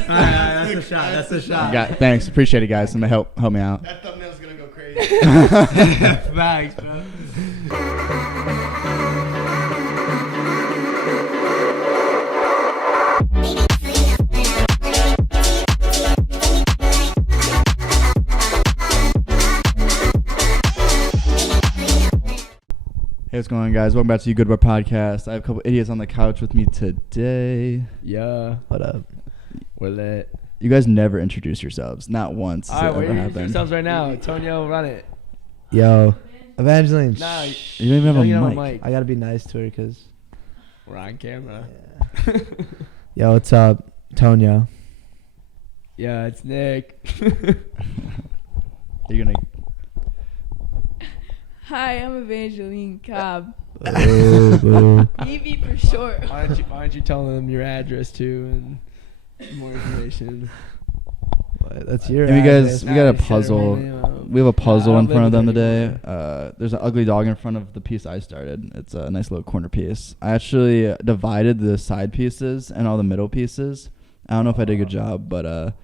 That's a shot. That's a shot. Thanks. Appreciate it, guys. Somebody help me out. That thumbnail's gonna go crazy. Facts, bro. Hey, what's going on, guys? Welcome back to You Good Bar Podcast. I have a couple idiots on the couch with me today. Yeah. What up? We're lit. You guys never introduce yourselves. Not once. All right, we're ever introducing happened. ourselves right now. Tonio, run it. Yo, Evangeline. Nah, You don't even have you a know, mic. Mike. I gotta be nice to her because. We're on camera. Yo, what's up, Tonio? Yeah, it's Nick. You're gonna. Hi, I'm Evangeline Cobb. Boo, boo. Evie for short. Why don't you tell them your address too and more information? What? That's your. Hey, you address. guys, we got a Nah, you puzzle. said We have a puzzle I in don't front of live them with today. anymore. There's an ugly dog in front of the piece I started. It's a nice little corner piece. I actually divided the side pieces and all the middle pieces. I don't know if I did a good job, but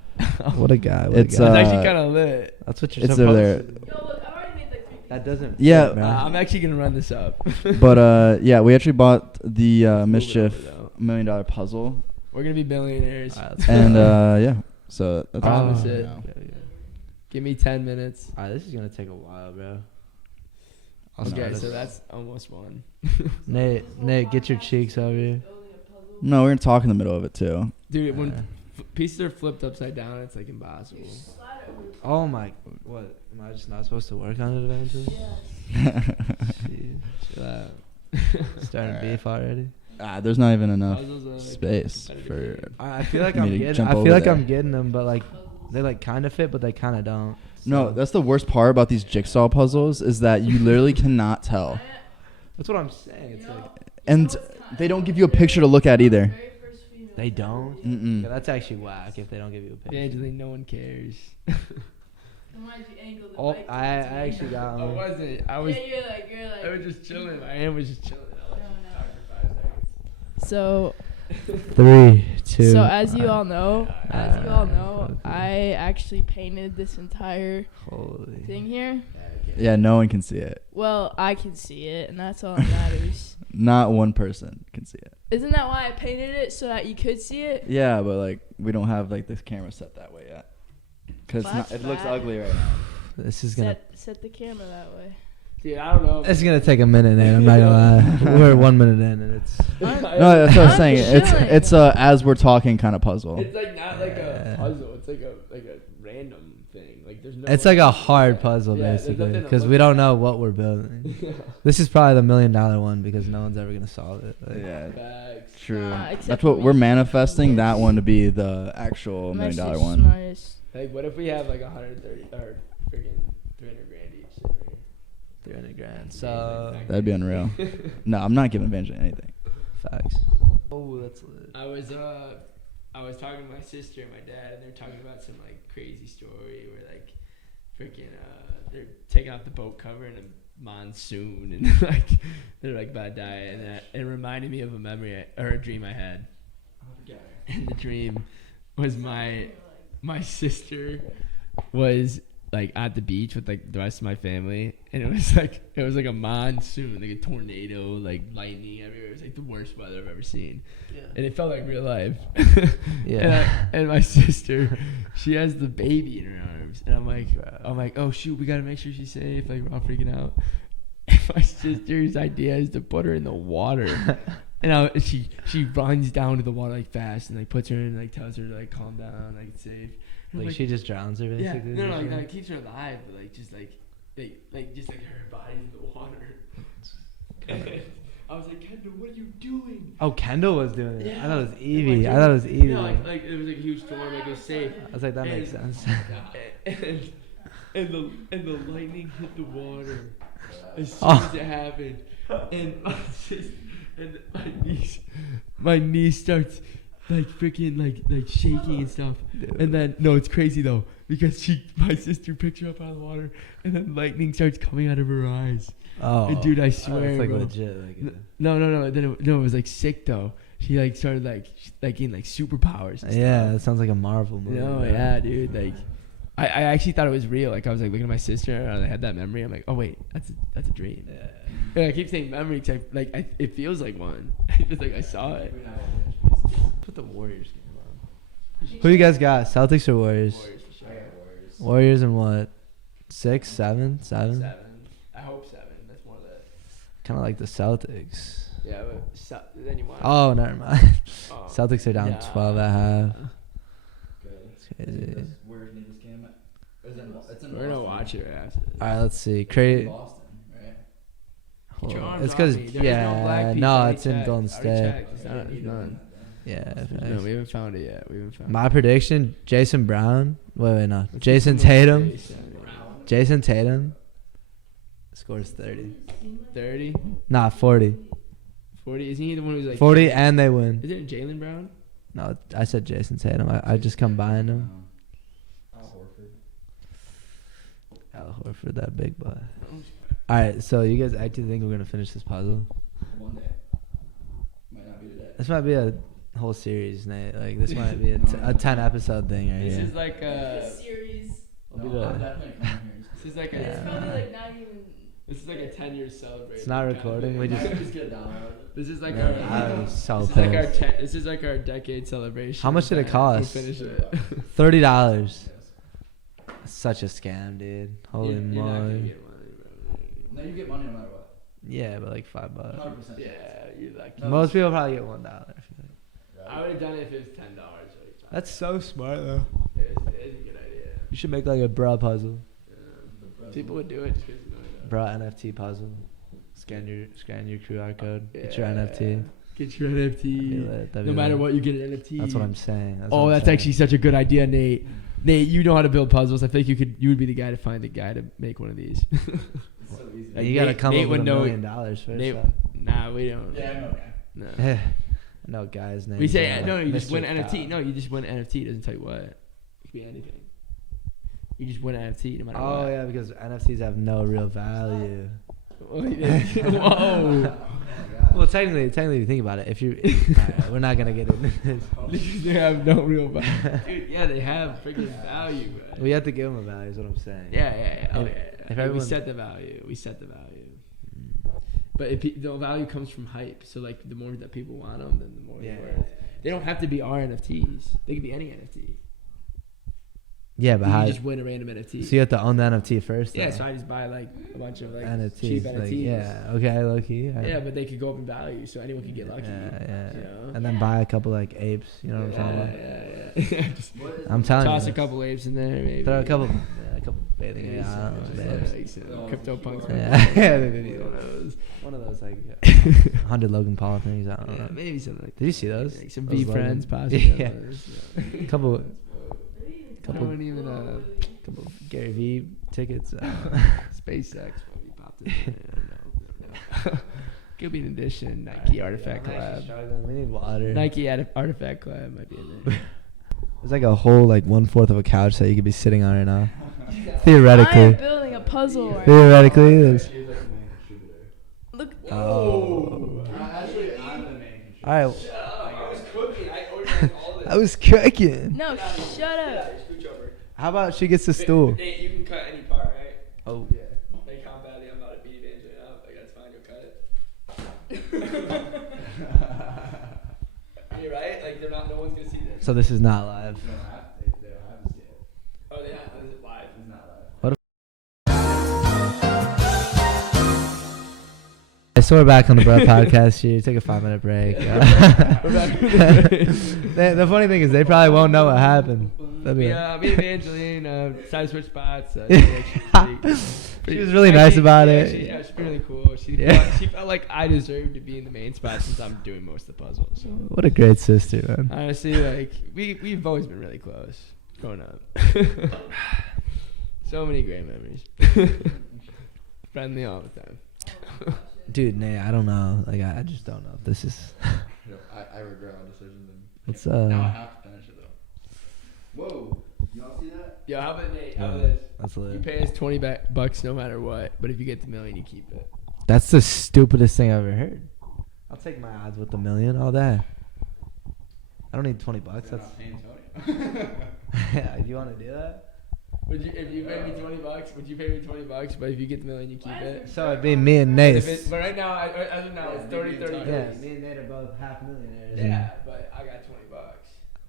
What a guy. What It's, a guy. It's actually kind of lit. That's what you're it's supposed over there. to do. Yo, look, I've already made like 3 That doesn't. Yeah. fit, bro. I'm actually gonna run this up. But yeah, we actually bought the Move it Mischief over, though. $1 million puzzle, We're gonna be billionaires. All right, let's and go. yeah. So that's Promise all. it. Give me 10 minutes. All right, this is gonna take a while, bro. Okay, so that's almost one. Nate, get your cheeks over here. No, we're gonna talk in the middle of it too. Dude, when pieces are flipped upside down, it's like impossible. Oh my. What? Am I just not supposed to work on it eventually? Jeez. Chill out. Starting beef already. There's not even enough Puzzles are like space competitive for. game. I feel like Me I'm to getting. jump I over feel like there. I'm getting them, but like they like kind of fit, but they kind of don't. No, So- that's the worst part about these jigsaw puzzles is that you literally cannot tell, That's what I'm saying. It's like and they don't give you a picture to look at either. they don't. Mm-mm. Yeah, that's actually whack if they don't give you a picture. Evangeline, no one cares. Oh, I actually got I one. wasn't. I was. Yeah, you're like. I was just chilling. My hand was just chilling. So, 3, 2. so as you all know, I actually painted this entire Holy. thing here. Yeah, no one can see it. Well, I can see it, and that's all that matters. Not one person can see it. Isn't that why I painted it, so that you could see it? Yeah, but like we don't have like this camera set that way yet, because That's it looks bad. ugly right now. This is gonna. Set the camera that way. Dude, I don't know. This is gonna take a minute, Nate. I'm not gonna lie. We're 1 minute in, and it's. No, that's what I'm I'm saying. chilling. It's as we're talking kind of puzzle. It's like not like a Yeah. puzzle. It's like a random thing. Like there's no. It's like a hard puzzle, Yeah, there's basically, nothing to because look we don't at. know what we're building. This is probably the $1 million one because no one's ever gonna solve it. Like, Yeah, Facts. true. except That's what for we're me. manifesting. That one to be the actual $1 Message million one. smartest. Like, what if we have like 130 or freaking 300 grand each? Sit right 300 grand. So That'd be unreal. No, I'm not giving Evangeline anything. facts. Oh, that's lit. I was talking to my sister and my dad, and they're talking about some like crazy story where like freaking they're taking off the boat cover in a monsoon and like they're like about to die, and it reminded me of a memory or a dream I had. And the dream was my sister was like at the beach with like the rest of my family, and it was like a monsoon, like a tornado, like lightning everywhere. It was like the worst weather I've ever seen. And it felt like real life. Yeah. And my sister, she has the baby in her arms, and I'm like, oh shoot, we gotta make sure she's safe. Like we're all freaking out. And my sister's idea is to put her in the water, and she runs down to the water like fast, and like puts her in, like tells her to like calm down, like it's safe. And I'm Like she just drowns her yeah, basically. no, like that keeps her alive, but like just like her body's in the water. And I was like, Kendall, what are you doing? Oh, Kendall was doing it. Yeah. I thought it was And Evie. my I thought it was Evie. Yeah, like it was like a huge storm, like it was safe. I was like, that makes And- sense. And the lightning hit the water as soon Oh. as it happened, and my niece starts like freaking like shaking and stuff. And then no, it's crazy though because my sister picks her up out of the water, and then lightning starts coming out of her eyes. Oh, And dude, I swear, it's like bro. legit. Like, No. Then it was like sick though. she like started like getting like superpowers. And Yeah, stuff. that sounds like a Marvel movie. No, bro. yeah, dude. Like, I actually thought it was real. Like, I was like looking at my sister and I had that memory. I'm like, oh wait, that's a dream. Yeah. And I keep saying memory because it feels like one. It's like I saw it. Put the Warriors game on. Who you guys got? Celtics or Warriors? Warriors for sure. Warriors in what? 6, 7, 7? 7. I hope 7. That's more of the. Kind of like the Celtics. Yeah, but then you want. Oh, never mind. Oh. Celtics are down Yeah. 12 at half. Good. It's crazy. Where's Neighbors game? It's in We're gonna watch it right after this. All right, let's see. It's Boston, right? Get your arms It's off because me. There's no black yeah, piece. no, I already it's in checked. Golden I already State. checked. It's none. Yeah. No, facts. we haven't found it yet. We haven't found My it. prediction: Jason Brown. Wait, no. What's Jason the score? Tatum. Jason Tatum scores 30. 30? Nah, 40. 40? Isn't he the one who's like 40 and they win. Isn't it Jalen Brown? No, I said Jason Tatum. I just combined him. Al Horford, that big boy. All right, so you guys actually think we're gonna finish this puzzle? One day. Might not be today. This might be a whole series, Nate. Like this might be a 10 episode thing right This here. is like A series. We'll be No, I'm the- definitely coming here. this is like Yeah. It's probably like not even. this is like a 10-year celebration. It's not recording, we just- Just get down. This is like Man, I our. was so This is like our. pissed. This is like our decade celebration. How much did it cost? We'll finish it. $30. Such a scam, dude. Holy You're not gonna moly. get money, bro. No, you get money no matter what. Yeah, but like $5. 100%. Yeah, you're lucky. No. Most people probably get $1. I would have done it if it was $10. That's so smart though. It is a good idea. You should make like a bra puzzle. People would do it just because Bra NFT puzzle. Scan your QR code. Get your Yeah. NFT. Get your That'd NFT. be lit, that'd No be matter lit. what, you get an NFT. That's what I'm saying. Oh, that's actually such a good idea, Nate. Nate, you know how to build puzzles. I think you would be the guy to find the guy to make one of these. It's so easy. Like, You gotta Nate- come Nate up with would $1 know- million first. Nate, though. nah, we don't. Yeah, I know, okay. No. Yeah. No, guys' names. We say are no. like You just Mr. win NFT. Cow. No, you just win NFT. It doesn't tell you what. It could be anything. You just win NFT no matter Oh what. yeah, because NFTs have no real value. Whoa. Well, technically, if you think about it, if you, alright, we're not gonna get into this. They have no real value. Dude, yeah, they have freaking value, man. We have to give them a value. Is what I'm saying. Yeah. Oh, If- yeah. if we everyone- set the value. We set the value. But the value comes from hype. So like, the more that people want them, then the more Yeah. they're worth. They don't have to be our NFTs. They could be any NFT. Yeah, but You how? can just win a random NFT. So you have to own the NFT first. Yeah, though. so I just buy like a bunch of like NFTs. cheap Like, NFTs. yeah. Okay. Low key. Yeah, but they could go up in value, so anyone could get lucky. Yeah. You know? And then buy a couple like apes. You know what I'm talking about? Yeah. Just I'm telling toss you. a couple apes in there, maybe. Throw a couple bathing Maybe apes. some, I don't know, just, babes. like, some crypto punks. Yeah. One One of those like 100 Logan Paul things. I don't Yeah, know. maybe something like Did you see those? Like some Those V Logan- friends, possibly. Yeah. Yeah. Couple I don't even couple Gary V tickets. SpaceX maybe popped in there. I don't know. Could be an addition. Nike Artifact collab. We need water. Nike Artifact collab might be in there. There's like a whole like 1/4 of a couch that you could be sitting on right now. I'm Theoretically. building a puzzle. Right Theoretically, it is. Look. Oh. Actually, I'm the main contributor. All right. I was cooking. I organized all this. I was cooking. No, shut up. Scooch over. How about she gets the stool? Nate, you can cut any part, right? Oh. Like how badly I'm about to beat Evangeline up. Like that's fine. You'll cut it. You're right. Like they're not. No one's gonna see this. So this is not live. They don't have to see it. Oh, they have. Is it live? It's not live. So we're back on the Bread Podcast here. Take a 5-minute break. The funny thing is they probably won't know what happened. That'd be Yeah, me and Evangeline side switch spots. She was really nice about it. She's really cool. She felt like I deserved to be in the main spot since I'm doing most of the puzzles. So What a great sister, man. honestly, like we've always been really close growing up. So many great memories. Friendly all the time. Dude, Nate, I don't know. Like, I just don't know if this is. I regret our decisions. What's Now I have to finish it though. Whoa! You all see that? Yo, how about Nate? How Yeah, about this? that's You lit. pay us $20 no matter what, but if you get the million, you keep it. That's the stupidest thing I've ever heard. I'll take my odds with the million all day. I don't need $20. That's. Yeah, do you want to do that? Would you, if you pay me $20, would you pay me $20? But if you get the million, you keep it. So it'd be me and But, Nate. if it, but right now, as of now, it's 30, 30, Yeah, me and Nate are both half millionaires. Yeah, but I got $20.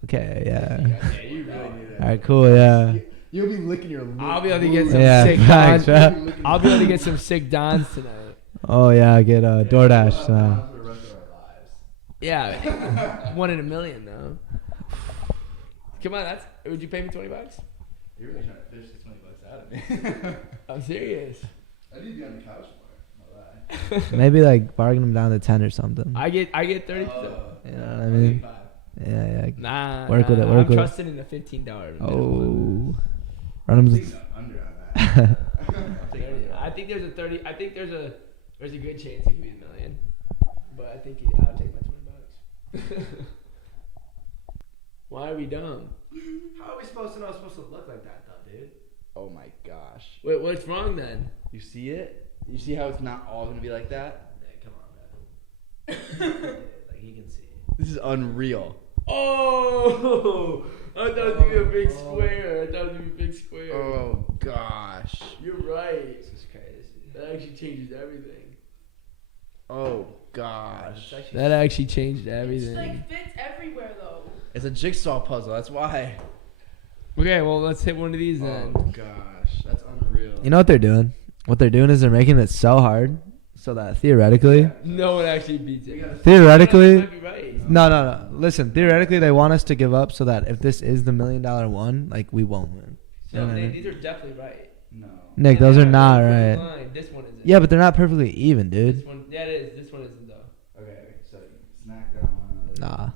Okay, yeah. Yeah, you really need All right, cool, yeah. You'll be licking your lips. I'll be able to get some Yeah, sick facts, dons. bro. I'll be able to get some sick dons tonight. Oh, yeah, I get DoorDash. Yeah, 1 in a million though. Come on, that's. Would you pay me $20? You're really trying to fish the $20 out of me. I'm serious. I need to be on the couch more. Maybe like bargain them down to 10 or something. I get 30. You know what I mean? Yeah, yeah. Nah. Work with it, I'm work with it. trusting in the $15. Oh. Run them. Under on that. I think there's a 30. I think there's a good chance it could be $1 million. But I think I'll take my $20. Why are we dumb? How are we supposed to know it's supposed to look like that, though, dude? Oh my gosh. Wait, what's wrong then? You see it? You see how it's not all gonna be like that? Yeah, come on, man. Like, he can see. This is unreal. Oh! I thought it was gonna be a big square. I thought it was gonna be a big square. Oh gosh. You're right. This is crazy. That actually changes everything. Oh gosh. That actually changed It's everything. like fits everywhere though. It's a jigsaw puzzle. That's why. Okay, well let's hit one of these then. Oh gosh, that's unreal. You know what they're doing? What they're doing is they're making it so hard so that theoretically, No one actually beats it. You theoretically, might be right. no. Listen, theoretically, they want us to give up so that if this is the $1 million one, like we won't win. You know So what I mean? these are definitely right. No. Nick, those are not Perfect right. line. This one isn't. Yeah, but they're not perfectly even, This dude. one, yeah, it is. This one isn't though. Okay, so snack that one. Nah.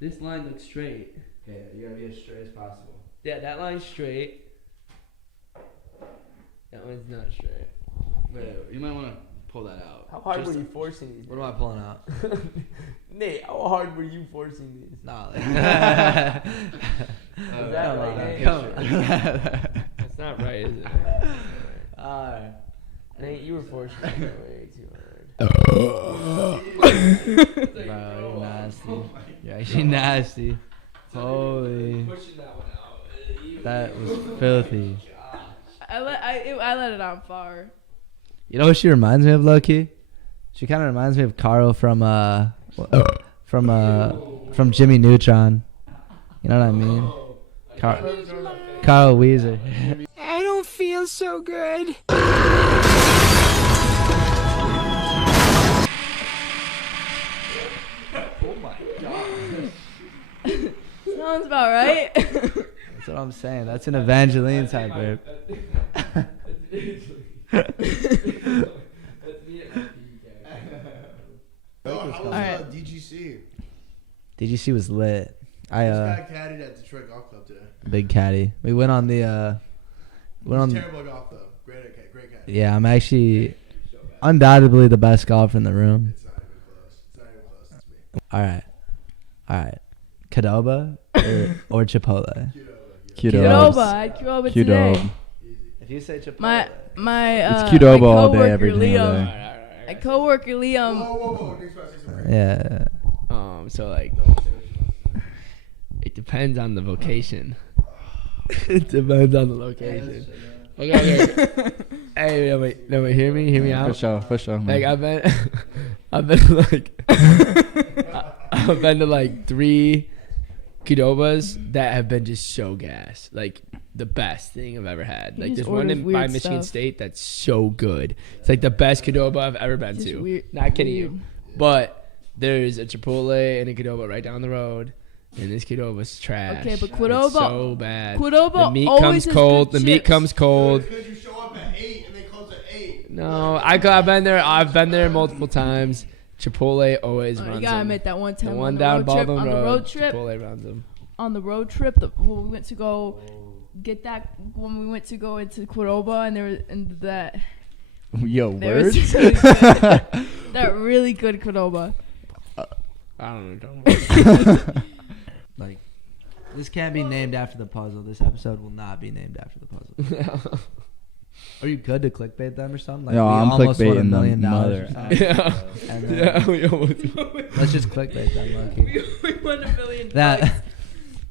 This line looks straight. Okay, you gotta be as straight as possible. Yeah, that line's straight. That one's not straight. Wait, you might want to pull that out. How hard Just- were you forcing these? What am I pulling out? Nate, how hard were you forcing these? Nah. Is that Come right, on, Nate? come on. That's not right, is it? Alright. Nate, you were forcing it way too hard. Bro, you're nasty. You're actually nasty. Holy. Pushing that one out. That was filthy. I let it on fire. You know what she reminds me of, low-key? She kind of reminds me of Carl from Jimmy Neutron. You know what I mean? Carl Weezer. I don't feel so good. Sounds about right. That's what I'm saying. That's an Evangeline type verb. How was Alright. DGC? DGC was lit. This guy caddied at Detroit Golf Club today. Big caddy. We went on the Terrible golf though. Great caddy. Yeah, I'm actually undoubtedly the best golfer in the room. It's not even close. It's not even close. It's me. All right. Qdoba or Chipotle? Qdoba. I had Qdoba today. If you say Chipotle, My It's Qdoba my all day, coworker, every day. Liam. My coworker Liam. Whoa. Nick's about to say something. yeah. So like, it depends on the vocation. It depends on the location. Okay. Hey, no, wait, hear me out. For sure. Like I've been like, I've been to like 3 Qdobas that have been just so gas, like the best thing I've ever had. He Like just there's one orders in by weird Michigan stuff. State that's so good. It's like the best Qdoba I've ever been Just to. weird- Not kidding you. weird. But there's a Chipotle and a Qdoba right down the road, and this Qdoba's trash. Okay, but It's Qdoba- so bad. Qdoba The meat always comes has cold. good The meat chips. comes cold. Because you show up at 8 and they close at 8. No, I've been there. I've been there multiple times. Chipotle always Oh, runs you gotta them. admit that one time The on one the down road trip, Baldwin on the road trip, Chipotle runs them. on the road trip, when we went to go get that, when we went to go into Qdoba, and there was and that Yo, there was words? really good, that really good Qdoba. I don't know. What you're talking about. Like, this can't be named after the puzzle. This episode will not be named after the puzzle. Are you good to clickbait them or something? Like, No, we I'm almost won $1 clickbaiting million them, or mother. something. Yeah. And then Yeah, we almost. let's just clickbait them, Lucky. We won $1 million. That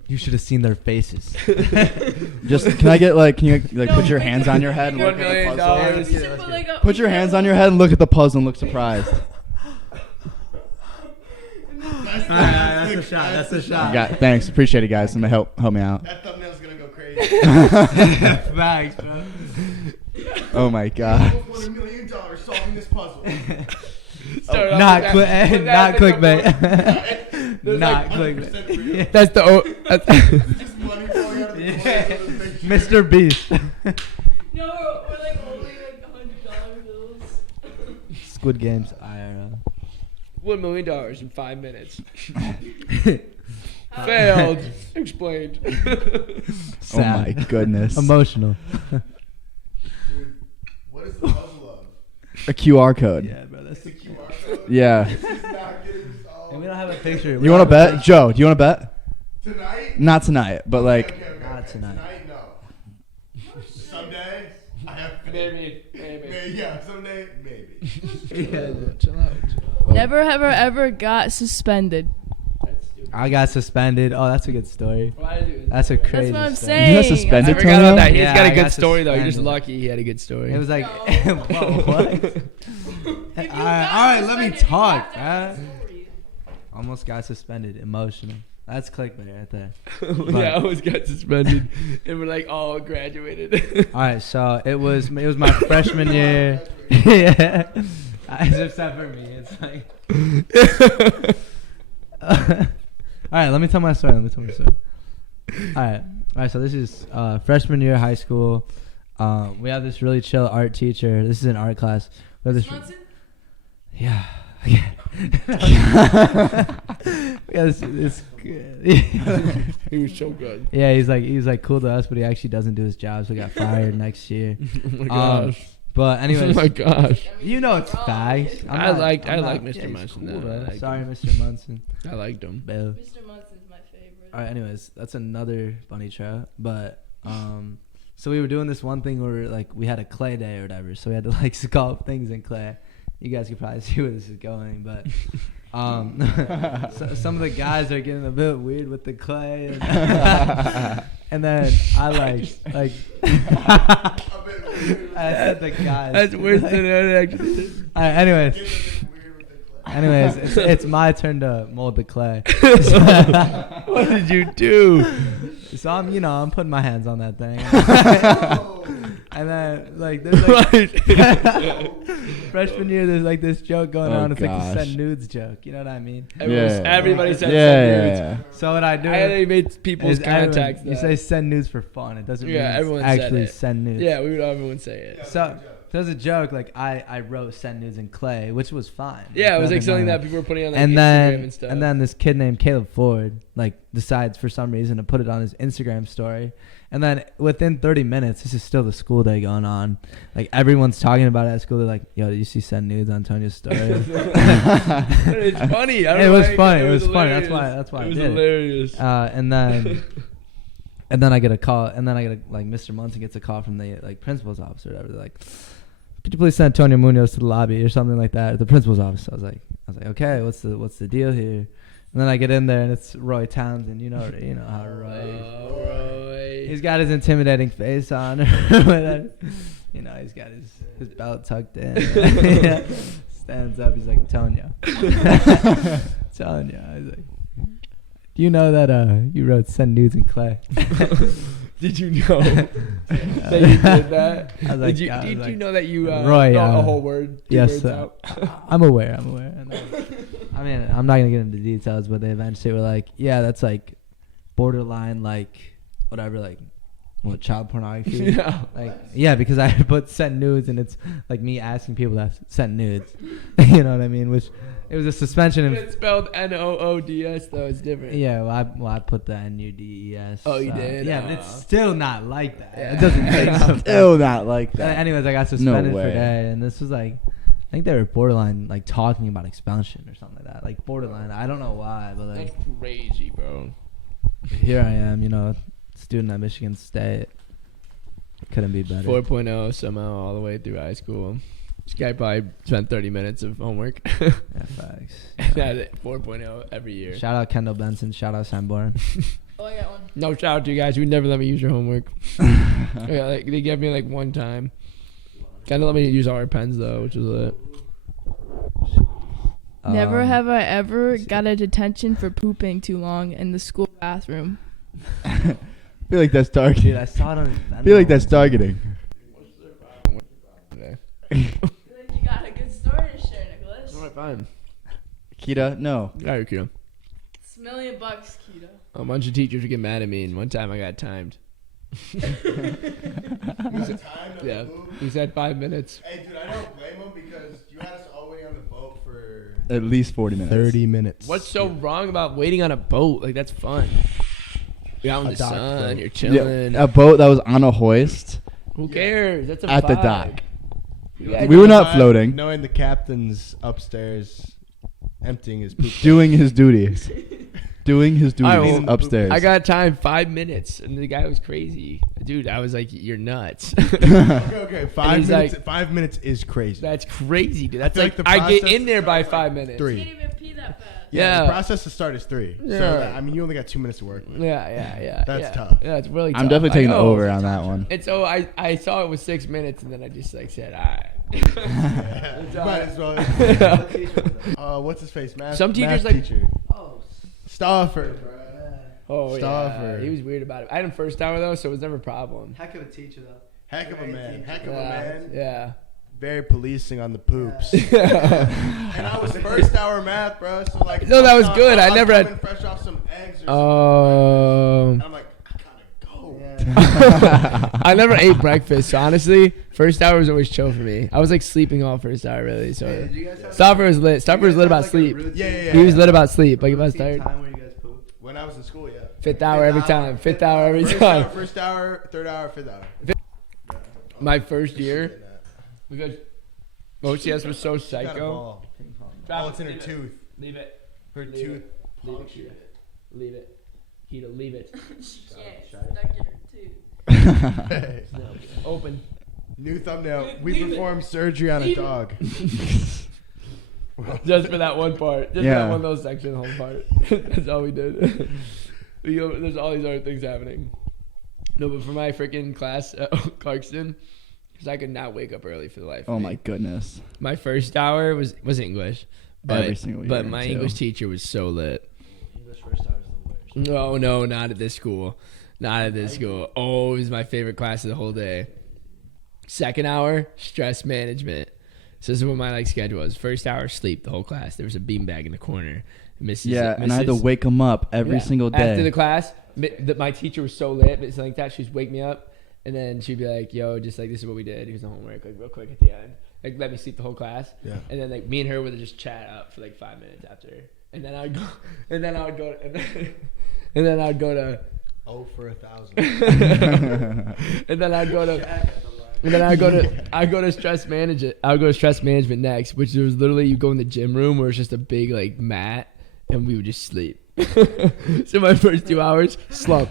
you should have seen their faces. Just can I get like can you like No, put your we hands can- on your head and we look can- at the $1 million. puzzle? We should put like a- Put your hands on your head and look at the puzzle and look surprised. That's a shot. That's a shot. Thanks, appreciate it, guys. Somebody help me out. That thumbnail's gonna go crazy. Thanks, bro. Oh my god. Almost won $1 million solving this puzzle. Start off Not with cli- that- with not that big clickbait. There's Not like clickbait. 100% real. That's the. That's Just money falling out of the Yeah. corner of the picture. Mr. Beast. No, we're like only like $100 bills. Squid Games IRL. $1 million in 5 minutes. Failed. Explained. Oh my goodness. Emotional. What is the puzzle of? A QR code. Yeah, bro. That's The QR code? Yeah. This is not getting solved. And we don't have a picture. You want to bet, Joe? Do you want to bet? Tonight? Not tonight, but like Not tonight. Tonight, no. Someday, I have faith. Maybe. Yeah, someday, maybe. Chill out. Never ever got suspended. That's stupid. I got suspended. Oh, that's a good story. Why did you? That's a That's crazy what I'm story. saying. You got suspended, I forgot about that. He's Yeah, got I a good got story though. You're just suspended. lucky he had a good story. It was like, No. whoa, what? If you All got right, let me suspended, you talk, have to have man. a story. Almost got suspended. Emotional. That's clickbait right there. Yeah, I almost got suspended, and we're like all graduated. All right, so it was my freshman year. Yeah, except for me, it's like. All right, let me tell my story. All right. So this is freshman year of high school. We have this really chill art teacher. This is an art class. We have this. Swanson? Yeah. Yeah, this He was so good. yeah, he's like cool to us, but he actually doesn't do his job, so he got fired next year. Oh my gosh. But Oh anyways, my gosh. you know it's facts. I like Mr. he's Munson, cool, though. I bro. like Sorry, him. Mr. Munson. I liked him. Bill. Mr. Munson's my favorite. All right. Anyways, that's another bunny trail. But so we were doing this one thing where like we had a clay day or whatever, so we had to like sculpt things in clay. You guys could probably see where this is going, but so, some of the guys are getting a bit weird with the clay, and then I like A bit weird. I said the guys. That's worse than it actually is. All right, anyways, Getting a bit weird with the clay. anyways, it's my turn to mold the clay. What did you do? So I'm putting my hands on that thing. Oh. And then like there's like Right. freshman year there's like this joke going Oh, on. It's like the gosh. send nudes joke. You know what I mean? Everybody said yeah. So what I do I only made people's is everyone- contacts. you say send nudes for fun. It doesn't Yeah, mean everyone said actually it. send nudes. Yeah, we would everyone say it. So there's a joke like I wrote send nudes in clay, which was fine. Yeah, it was like nothing something wrong that people were putting on like and Instagram then and stuff. and then this kid named Caleb Ford like decides for some reason to put it on his Instagram story, and then within 30 minutes, this is still the school day going on. Like everyone's talking about it at school. They're like, "Yo, did you see send nudes on Tanya's story?" It's funny. I don't It know was why- funny. It was funny. hilarious. That's why it I was did it. hilarious. And then I get a call, and then I get a, like Mr. Munson gets a call from the like principal's office or whatever. They're like, "Could you please send Antonio Munoz to the lobby or something like that at the principal's office?" I was like, okay, what's the deal here? And then I get in there, and it's Roy Townsend. You know how Roy. Roy. He's got his intimidating face on, or whatever. He's got his belt tucked in. Yeah. Stands up. He's like, Tonya. Tonya. I was like, do you know that you wrote send nudes in clay? Did you know that you did that? I was like, Did I was you like, know that you Roy, wrote a whole word? Two yes, words out? I'm aware. And then, I mean, I'm not gonna get into details, but they eventually were like, yeah, that's like borderline, like whatever, like what, child pornography? Yeah. Like, yeah, because I put send nudes, and it's like me asking people to send nudes. You know what I mean? Which it was a suspension But of. it's spelled Noods though. It's different. Yeah, well, I put the NUDES. Oh, you did? Yeah, but it's Oh. still not like that. Yeah. It doesn't make sense. Still not like that. Anyways, I got suspended for way. a day, and this was like, I think they were borderline like talking about expulsion or something like that. Like borderline. I don't know why, but like That's crazy, bro. here I am, student at Michigan State. Couldn't be better. 4.0 somehow all the way through high school. This guy probably spent 30 minutes of homework. Yeah, facts. And had it 4.0 every year. Shout out Kendall Benson. Shout out Sanborn. Oh, I got one. No shout out to you guys. You would never let me use your homework. Yeah, like, they gave me like one time. Kind of let me use all our pens though, which was it. Never Um, have I ever got a detention for pooping too long in the school bathroom. I feel like that's targeting. Dude, I saw it on his I feel like that's targeting. You got a good story to share, Nicholas. All right, fine. Kita, no. All right, Kira. It's $1 million, Keto. A bunch of teachers would get mad at me, and one time I got timed. Yeah, he said 5 minutes. Hey, dude, I don't blame him because you had us all waiting on the boat for At least 40 minutes. 30 minutes. What's so wrong about waiting on a boat? Like, that's fun. You're out in A the dock sun, boat. you're Yeah, chilling. a boat that was on a hoist Who cares? That's a at the vibe. dock. Yeah, We were not floating. Knowing the captain's upstairs emptying his poop. Doing his duties. Doing his duties Alright, well, upstairs. I got time 5 minutes, and the guy was crazy. Dude, I was like, you're nuts. Okay. 5 he's minutes. like- 5 minutes is crazy. That's crazy, dude. That's feel like, like the I get process in there to by start, 5 like, minutes. 3. Can't even pee that fast. Yeah. The process to start is 3. Yeah. So I mean, you only got 2 minutes to work with. Yeah. That's yeah. tough. Yeah, it's really tough. I'm definitely taking the Like, oh. over on that one. And so I saw it was 6 minutes, and then I just like said, all right. Might as well. What's his face? Some teachers, like- teacher. Oh, Stauffer. Oh, yeah. Stauffer. He was weird about it. I had him first hour, though, so it was never a problem. heck of a teacher though. Heck of a man. Heck of a Yeah. man. Yeah. Very policing on the poops. Yeah. And I was first hour math, bro. So like, No, that was I'm good. I I'm never had- coming fresh off some eggs or something. And I'm like, I gotta go. I never ate breakfast, so honestly, first hour was always chill for me. I was like sleeping all first hour, really. So Stopper was lit. Stopper was lit about sleep. Yeah. He was lit about sleep. Like if I was tired. Time where you guys poop. When I was in school, yeah. 5th hour every time. 5th hour every time. First hour, third hour, fifth hour. My first year, because OCS was so Got a psycho. ball. Drop Oh, it's in her leave it. tooth. Leave it. Her Leave tooth. Leave it, Keita. Leave it. Keita, leave it. Open. New thumbnail. We performed surgery on a dog. Just for that one part. Just for Yeah. that one little section, the whole part. That's all we did. There's all these other things happening. No, but for my freaking class at Clarkston, because I could not wake up early for the life of Oh me. my goodness. My first hour was English. But, Every single year, but my too. English teacher was so lit. English first hour is the worst. No, not at this school. Not at this school. Oh, it was my favorite class of the whole day. Second hour, stress management. So this is what my like schedule was. First hour, sleep the whole class. There was a beanbag in the corner. Mrs. Yeah, and I had to wake him up every Yeah. single day. After the class, my teacher was so lit, but it's like that. She'd wake me up, and then she'd be like, "Yo, just like this is what we did. Here's the homework, like real quick at the end. Like let me sleep the whole class." Yeah. And then like me and her would just chat up for like 5 minutes after, and then I'd go, and then I would go, and then I'd go to, Oh for 1,000. and then I'd go to. And then I go to stress management. I would go to stress management next, which was literally you go in the gym room where it's just a big like mat, and we would just sleep. So my first 2 hours slump.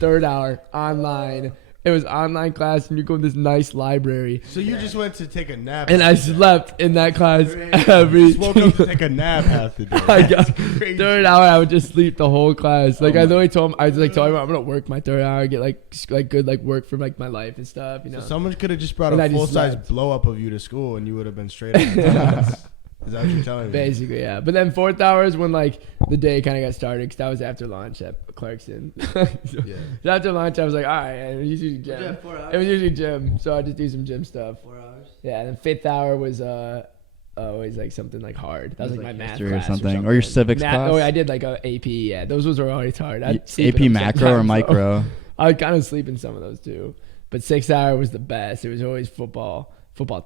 Third hour online. It was online class, and you go in this nice library, So you just went to take a nap. and I after that. slept in that class every. Just woke up to take a nap half the day. I got, That's crazy. third hour, I would just sleep the whole class. Like Oh I my- literally told him, I was like told him I'm gonna work my third hour, get like good like work for like my life and stuff. You know. So someone could have just brought And I a just full size slept. blow up of you to school, and you would have been straight up. Is that what you're telling me? Basically, yeah. But then fourth hour is when like the day kind of got started because that was after lunch at Clarkson. So Yeah. after lunch, I was like, all right, and it was usually gym. 4 hours. It was usually gym, so I just do some gym stuff. 4 hours. Yeah, and then fifth hour was always like something like hard. That was like my math history class or something. Or your civics class. Oh, I did like a AP. Yeah, those ones were always hard. Y- I'd sleep AP in them macro or sometimes, though. micro? I would kind of sleep in some of those too. But 6th hour was the best. It was always football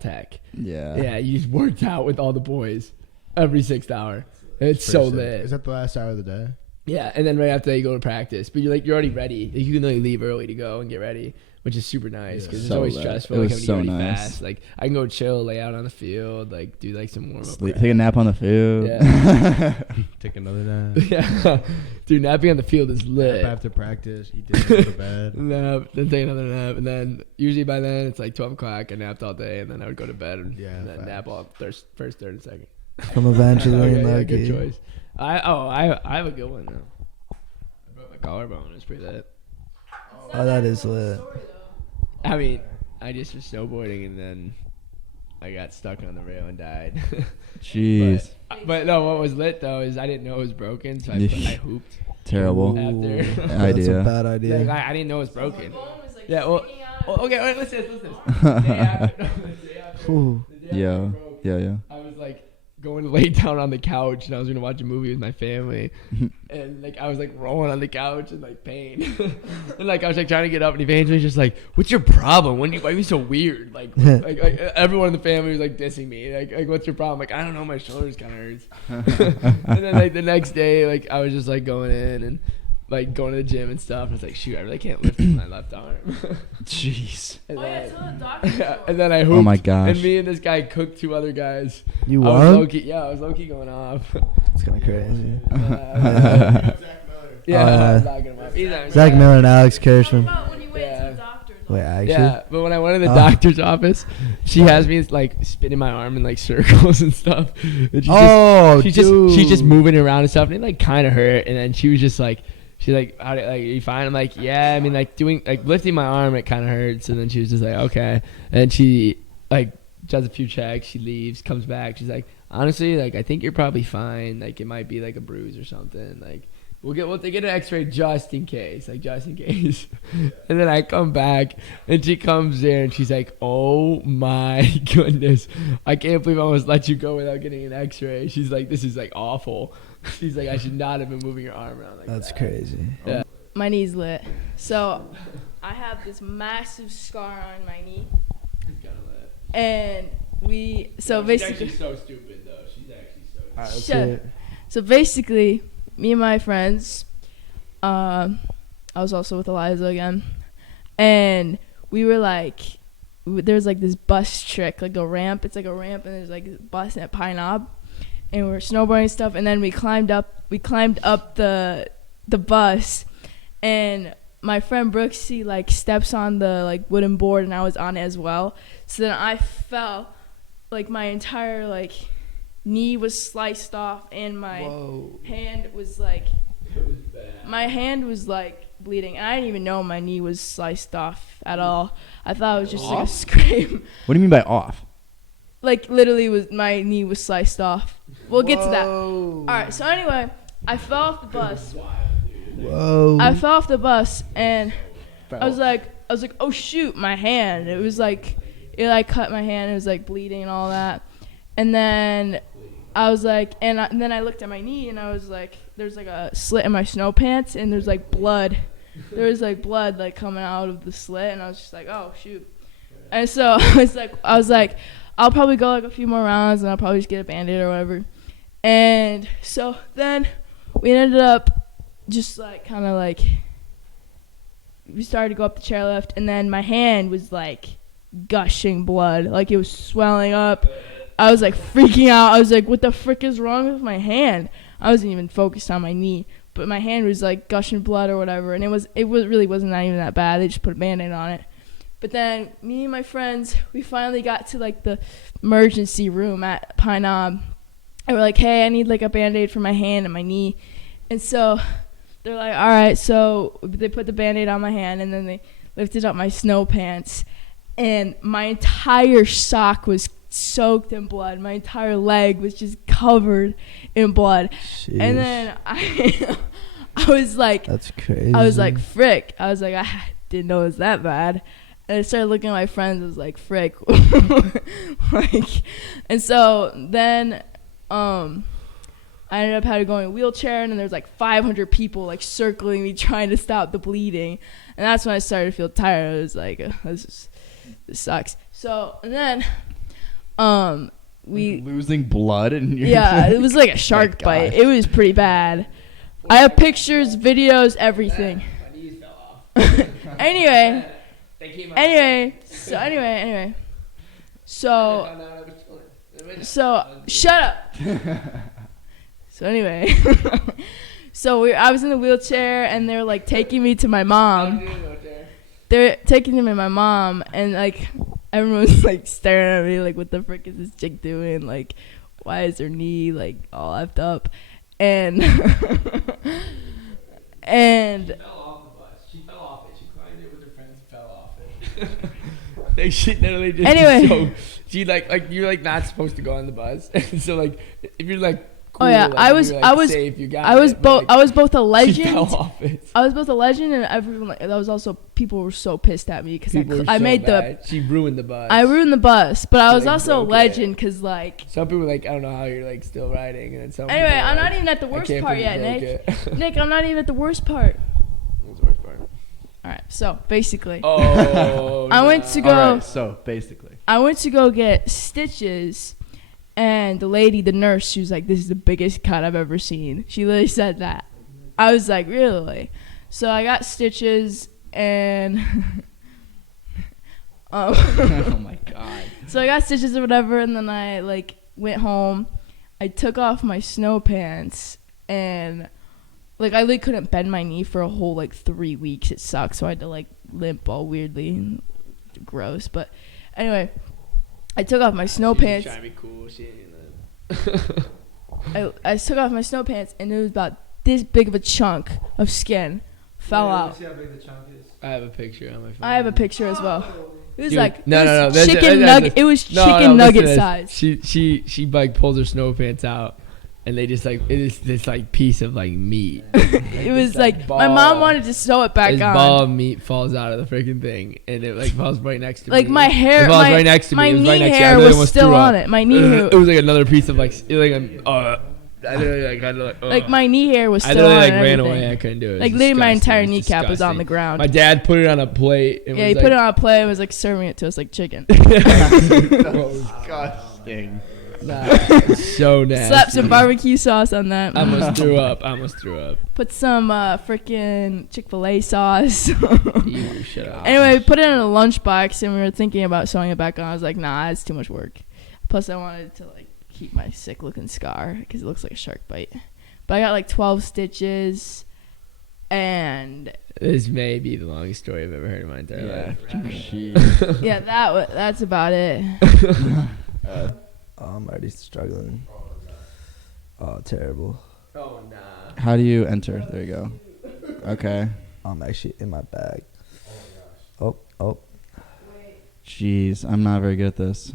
tech. Yeah. Yeah, you just worked out with all the boys every 6th hour. It's so Pretty sick. lit. Is that the last hour of the day? Yeah, and then right after that you go to practice, but you're already ready. Like, you can like leave early to go and get ready, which is super nice because it's So always lit. stressful. It Like, was having to so get ready nice. fast. Like I can go chill, lay out on the field, like do like some warm up. Take a nap on the field. Yeah. Take another nap. Yeah, dude, napping on the field is lit. Nap after practice. Eat dinner, go to bed. Nap, then take another nap, and then usually by then it's like 12 o'clock. I napped all day, and then I would go to bed and, Yeah, and then facts. nap all first, third, and second. From Evangeline, yeah, like good choice. I have a good one though. I broke my collarbone. It was pretty lit. Oh, that is lit. I mean, I just was snowboarding and then I got stuck on the rail and died. Jeez. but no, what was lit though is I didn't know it was broken, so I hooped. Terrible After. That's idea. a bad idea. Like, I didn't know it was broken. Yeah, well, okay, wait, listen. The day after, Ooh. the day after Yeah. it broke, Yeah. I was like going to lay down on the couch and I was gonna watch a movie with my family, and like I was like rolling on the couch in like pain, and like I was like trying to get up, and Evangeline's just like, "What's your problem? Why are you so weird?" Like everyone in the family was like dissing me, like what's your problem? Like I don't know, my shoulders kind of hurts. And then like the next day, like I was just like going in and like going to the gym and stuff, and I was like, shoot, I really can't lift with my left arm. Jeez. And Oh yeah, then- tell the doctor. yeah, and then I hooped. Oh my gosh. And me and this guy cooked 2 other guys. You I was won? low-key, I was low-key going off. It's kind of crazy. Yeah, Oh, I'm not gonna He's not- Zach Miller and Alex What Kirschman. about when you went Yeah. to the doctor's Wait, office? actually? Yeah, but when I went to the Oh. doctor's office, she has me like spinning my arm in like circles and stuff. And Oh, she's dude. just moving around and stuff, and it like kind of hurt. And then she was just like, she's like, "How are you fine?" I'm like, "Yeah." I mean, like doing like lifting my arm, it kind of hurts. And then she was just like, "Okay." And she like does a few checks. She leaves, comes back. She's like, "Honestly, like I think you're probably fine. Like it might be like a bruise or something. Like we'll get an X-ray just in case, like just in case." And then I come back, and she comes in, and she's like, "Oh my goodness, I can't believe I almost let you go without getting an X-ray." She's like, "This is like awful." She's like, "I should not have been moving your arm around like That's that." crazy. Yeah. My knee's lit. So I have this massive scar on my knee, It's kinda lit. and She's basically. actually so stupid though. She's actually so. Alright, let's Shut hear up. it. So basically, me and my friends, I was also with Eliza again, and we were like, there's like this bus trick, like a ramp. It's like a ramp, and there's like a bus at Pine Knob, and we were snowboarding and stuff. And then we climbed up the bus, and my friend Brooksy like steps on the like wooden board, and I was on it as well. So then I fell, like my entire like knee was sliced off, and my hand was like, It was bad. my hand was like bleeding, and I didn't even know my knee was sliced off at all. I thought it was just like a Off? scrape. What do you mean by off? Like literally, was my knee was sliced off. We'll get to that. All right. So anyway, I fell off the bus. Whoa. I fell off the bus, and I was like, oh shoot, my hand. It was like, it like cut my hand. It was like bleeding and all that. And then I was like, and then I looked at my knee, and I was like, there's like a slit in my snow pants, and there's like blood. There was like blood like coming out of the slit, and I was just like, oh shoot. And so I was like, I'll probably go like a few more rounds, and I'll probably just get a Band-Aid or whatever. And so then we ended up just like kind of like, we started to go up the chairlift, and then my hand was like gushing blood, like it was swelling up. I was like freaking out. I was like, what the frick is wrong with my hand? I wasn't even focused on my knee, but my hand was like gushing blood or whatever, and it really wasn't even that bad. They just put a Band-Aid on it. But then me and my friends, we finally got to like the emergency room at Pine Knob, and we're like, hey, I need like a Band-Aid for my hand and my knee. And so they're like, all right. So they put the Band-Aid on my hand, and then they lifted up my snow pants, and my entire sock was soaked in blood. My entire leg was just covered in blood. Jeez. And then I was like, That's crazy. I was like, frick. I was like, I didn't know it was that bad. And I started looking at my friends. I was like, frick. like, and so then I ended up having to go in a wheelchair, and then there's like 500 people like circling me trying to stop the bleeding. And that's when I started to feel tired. I was like, this sucks. So, and then we losing blood and yeah, it was like a shark My bite. gosh. It was pretty bad. I have pictures, videos, everything. My knees fell off. Anyway, They came out. anyway. So, I found out I was chilling. shut up. So anyway, I was in the wheelchair and they're like taking me to my mom. They're taking me to my mom and like everyone's like staring at me like, what the frick is this chick doing? Like, why is her knee like all effed up? And and She fell off the bus. She fell off it. She climbed it with her friends and fell off it. Like she literally just Anyway. so she like you're like not supposed to go on the bus. And so like if you're like cool, oh yeah, like, I if was you're, I like, was safe, you got I was it, but, both like, I was both a she legend. fell off it. I was both a legend and everyone like that was also people were so pissed at me because People were I so made bad. She ruined the bus. I ruined the bus, but I was Like, also a broke it. legend because like. Some people were like, I don't know how you're like still riding, and then some. Anyway, people were I'm like, not even at the "I worst can't part believe yet, you Nick. broke it." Nick, I'm not even at the worst part. What's the worst part? All right, so basically, Oh. I went to go. All right, so basically, I went to go get stitches, and the nurse, she was like, "This is the biggest cut I've ever seen." She literally said that. I was like, "Really?" So I got stitches, and oh my god. so I got stitches or whatever, and then I like went home. I took off my snow pants, and like I like couldn't bend my knee for a whole like 3 weeks. It sucked, so I had to like limp all weirdly and gross. But anyway, I took off my snow pants. Trying to be cool. She ain't I took off my snow pants, and it was about this big of a chunk of skin fell out. See how big the chunk is. I have a picture on my phone. I have a picture as well. It was Dude, like no, it no, was no. chicken nugget. It was chicken nugget size. She like pulls her snow pants out, and they just like it is this like piece of like meat. It was like ball. my mom wanted to sew it back This on. ball of meat falls out of the freaking thing, and it like falls right next to me. Like my hair, It falls my, right next to my me. It was knee right next to me. I hair literally was almost still threw on up. it. My knee hair, It was like another piece of like I literally like had to like my knee hair was I still literally on. like and ran everything. away. I couldn't do it. It was Like literally my disgusting. entire It was kneecap was on the disgusting. ground. My dad put it on a plate. And Yeah, was he like, put it on a plate and was like serving it to us like chicken. Disgusting. so nasty. Slap some barbecue sauce on that. I almost threw up. Put some freaking Chick-fil-A sauce. You shut up. Anyway, we put it in a lunchbox and we were thinking about sewing it back on. I was like, nah, it's too much work. Plus, I wanted to like keep my sick looking scar because it looks like a shark bite. But I got like 12 stitches, and This may be the longest story I've ever heard in my entire life. yeah, that's about it. I'm already struggling. Oh, terrible. Oh nah. How do you enter? There you go. Okay. I'm actually in my bag. Oh. Jeez, I'm not very good at this.